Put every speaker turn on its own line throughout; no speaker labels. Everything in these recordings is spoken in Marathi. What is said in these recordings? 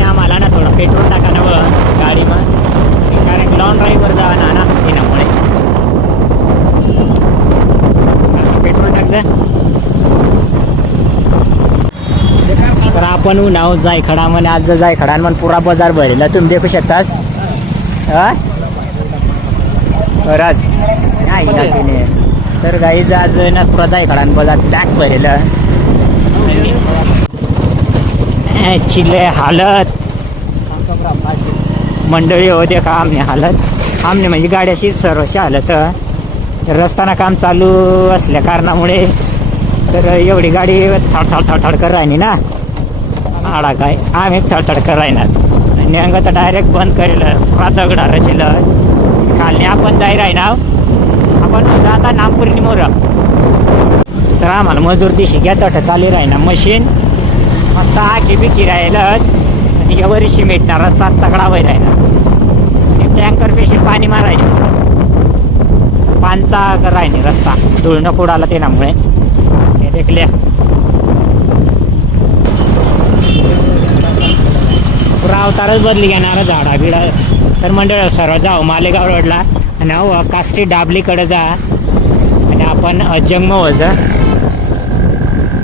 आणि आम्हाला ना थोडं पेट्रोल टाका ना व गाडीમાં कारण लॉंग ड्राईव्हवर जावा ना ना येण्यामुळे. पेट्रोल टाक जा. तर आपण उन्हाव जायखडा म्हणे आज जायखडा म्हण पुरा बाजार भरलेला. तुम्ही देखू शकतास. हा? राज. नाही ना तिने तर गाईज आज ना पुरा जायखडा बाजार पॅक भरलेलं. चिले हालत. मंडळी होते का आमने हालत? आमने म्हणजे गाड्याशी सर्वशी हालत तर रस्ताना काम चालू असल्या कारणामुळे तर एवढी गाडी थडथड थडथड कर राहिली ना. आडा काय? आम्ही थडथड कर राहणार. आणि अंग तर डायरेक्ट बंद करेल दगडा रचेल खालने आपण जाई राहणार आपण जाता नागपूरनी मोर. तर आम्हाला मजूर दिशी घ्या तट चालू राहीना मशीन मस्त आखी बिकी राहिलं आणि एवढी रस्ता तगडा वय राहिला. टँकर पेशी पाणी मारायचे. पानचा राहिनी रस्ता. धुळणं कुडाला उडाला त्यामुळे हे देखल्या रावतारच बदली घेणार झाडा बिडा. तर मंडळ सर्व जाऊ. मालेगाव रोडला. आणि अहो कास्टी डाबलीकडे जा. आणि आपण जन्म जा.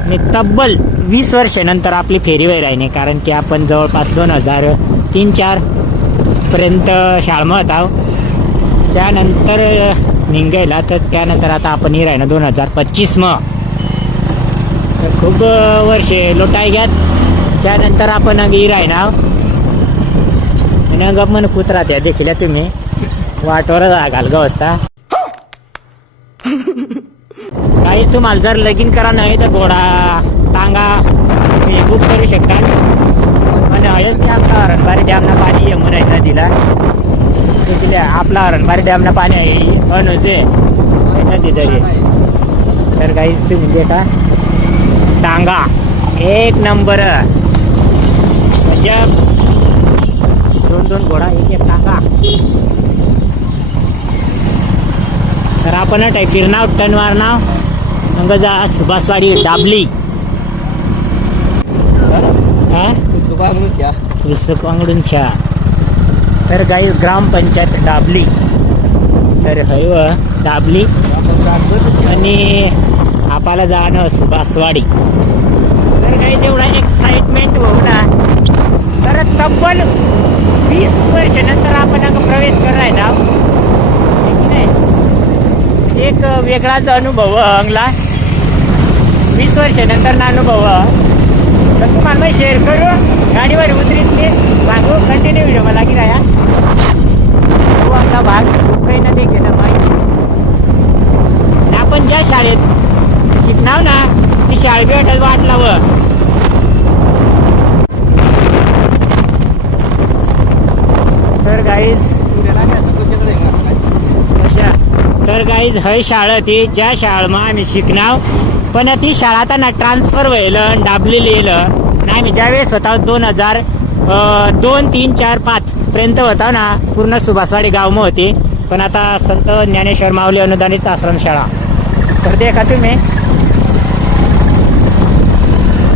आणि तब्बल वीस वर्षानंतर आपली फेरी वय राहिली कारण की आपण जवळपास दोन हजार तीन चार पर्यंत शाळमा होता. त्यानंतर निघायला तर त्यानंतर आता आपण ही राहिना दोन हजार पच्चीस मग तर खूप वर्षे लोटाय घ्यात. त्यानंतर आपण ही राहिना गप म्हण कुत्रा त्या देखील तुम्ही. वाटवर घाल गवस्ता काही तुम्हाला जर लगीन करा नाही तर घोडा टांगा तुम्ही बुक करू शकता. आणि अयोध्या आपला हरणबारी डॅमना पाणी यमुना आहे नदीला तिथे आपला हरणबारी डॅमना पाणी आहे अनुजे नदी तरी तर काहीच तुम्ही देखा. टांगा एक नंबर. म्हणजे दोन दोन घोडा एक एक टांगा तर आपण टाईप फिरनाव टनवार नाव अंगजा सुभाषवाडी डाबली हा? फुलसुकांगडूनच्या तर गाई ग्रामपंचायत डाबली. तर हय व डाबली. आणि आपल्याला जाणं सुभाषवाडी. तर काही तेवढा एक्साइटमेंट होऊ ना तर तब्बल वीस वर्षानंतर आपण प्रवेश कराय ना. एक वेगळाच अनुभव अंगला वीस वर्षानंतर ना अनुभव. तर तुम्हाला मी शेअर करू. गाडीवर उतरीत मी. मागू कंटिन्यू व्हिडिओ मला की राहा तो आपला भाग काही न देखील माहिती आपण ज्या शाळेत शिकणार ना ती शाळे भेटत वाटला व तर गाईज अशा तर गाईज हय शाळा ती ज्या शाळेमा आम्ही शिकणार पण ती शाळा आता ना ट्रान्सफर व्हायलं डाबली लिहिलं. नाही मी ज्यावेळेस होता दोन हजार दोन तीन चार पाच पर्यंत होता ना पूर्ण सुभाषवाडी गावम होती. पण आता संत ज्ञानेश्वर माऊली अनुदानित आश्रम शाळा. तर देखा तुम्ही.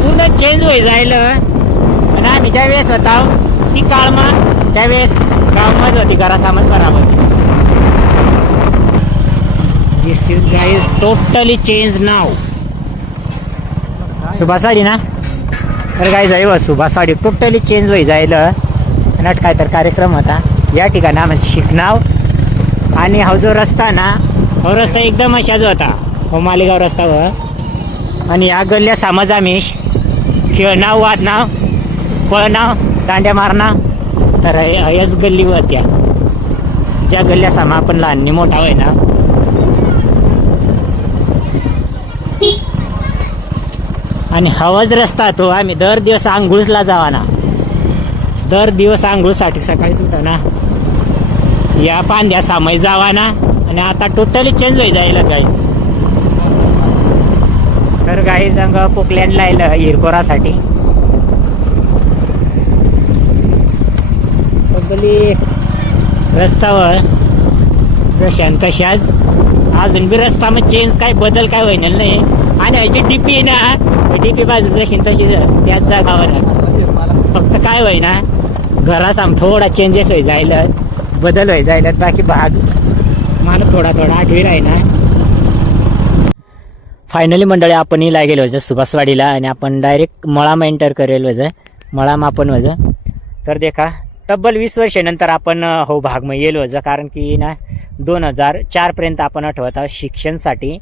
पूर्ण चेंज होई जायलं. पण आम्ही ज्या वेळेस होता ती काळमा त्यावेळेस गावमध्ये होती घरासामज बराबर. This is guys totally change नाव सुभाषवाडी ना? तर काय जाईल सुभाषवाडी टोटली चेंज होई जायलं. नट काय तर कार्यक्रम होता. या ठिकाणी आम्ही शिकणाव आणि हा जो रस्ता ना हा रस्ता एकदम अशाच होता हो मालेगाव रस्ता व आणि या गल्ल्या सामाज आम्ही खेळणाव वादनाव पळणाव दांड्या मारणार. तर याच गल्ली होत्या ज्या गल्ल्या सामा आपण लहान मोठा होय ना आणि हवाच रस्ता तो. आम्ही दर दिवस आंघोळीसला जावा ना दर दिवस आंघोळसाठी सकाळी सुटा ना या पांद्या सामाई जावा ना आणि आता टोटली चेंज होई जाईल काही तर काही संग पोकल्यान लायलं हिरकोरासाठी. तब्बली रस्त्यावर जशान तशाच अजून बी रस्ता मग चेंज काय बदल काय होईना नाही. आणि ह्याची डीपी ना डीपी बाजू जशी तशी त्याच जागावर फक्त काय होई ना घरास आम थोडा चेंजेस होय जायला बदल होय जायला बाकी भाग मला थोडा थोडा आठवी राही ना फायनली मंडळी आपण इला गेलो होतो सुभाषवाडीला आणि आपण डायरेक्ट मळाम एंटर करेल वज मळाम आपण वज तर देखा तब्बल वीस वर्षानंतर आपण हो भाग मग येलो होतं कारण की ना दोन हजार चारपर्यंत आपण आठवत आहोत शिक्षणसाठी.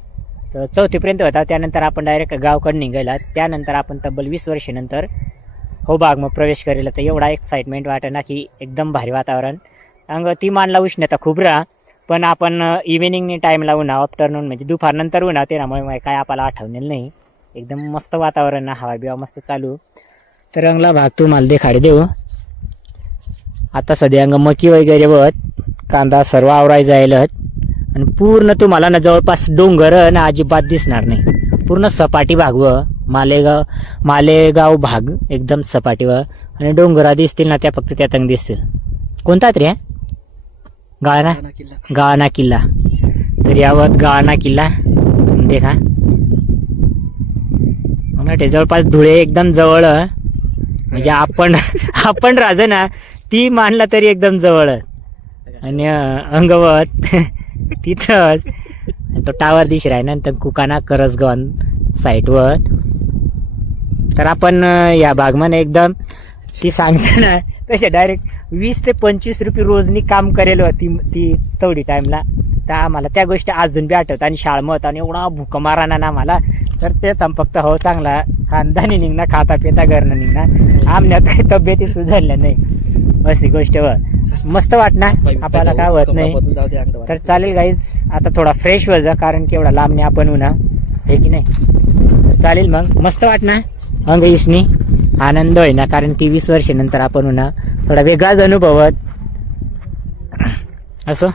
तर चौथीपर्यंत होता. त्यानंतर आपण डायरेक्ट गावकडं निघायला त्यानंतर आपण तब्बल वीस वर्षानंतर हो बाग मग प्रवेश करेल. तर एवढा एक्साइटमेंट वाटत ना की एकदम भारी वातावरण. अंग ती मानला उष्णता खूप राहा. पण आपण इव्हिनिंगने टाईमला उन्हा आफ्टरनून म्हणजे दुपारनंतर उन्हा त्यामुळे मग काय आपल्याला आठवलेलं नाही. एकदम मस्त वातावरण ना हवा बिवा मस्त चालू. तर अंगला भाग तू मला देखाडे देऊ. आता सध्या अंग मकी वगैरे वत. कांदा सर्व आवराय जायलत. आणि पूर्ण तुम्हाला ना जवळपास डोंगर ना अजिबात दिसणार नाही. पूर्ण सपाटी भाग व मालेगाव मालेगाव भाग एकदम सपाटी व आणि डोंगरा दिसतील ना त्या फक्त त्यातंग दिसतील. कोणता तरी गाळणा? गाळणा किल्ला. तर यावर गाळणा किल्ला. देखा वाटते जवळपास धुळे एकदम जवळ. म्हणजे आपण आपण राज ना ती मानला तरी एकदम जवळ. आणि अंगवत. तिथंच. आणि तो टावर दिस राही नंतर कुकाना करसगण साईटवर तर आपण या बागमध्ये एकदम ती सांगते ना तसे डायरेक्ट वीस ते पंचवीस रुपये रोजनी काम करेल ती ती तेवढी टाईमला तर आम्हाला त्या गोष्टी अजून बी आठवत. आणि शाळमत आणि एवढा भूक माराना ना आम्हाला. तर ते तर फक्त हो चांगला. खानदानी निघणार खाता पिता घरनं निघणार आमण्यात काही तब्येती सुधारल्या नाही. अशी गोष्ट व मस्त वाटणार. आपल्याला काय होत नाही. तर चालेल गाईज आता थोडा फ्रेश व्हा जा कारण की एवढा लांबने आपण उन्हा हे की नाही? तर चालेल मग. मस्त वाटणार. अंग इसनी आनंद होय ना कारण की वीस वर्षानंतर आपण उन्हा थोडा वेगळाच अनुभवत असो?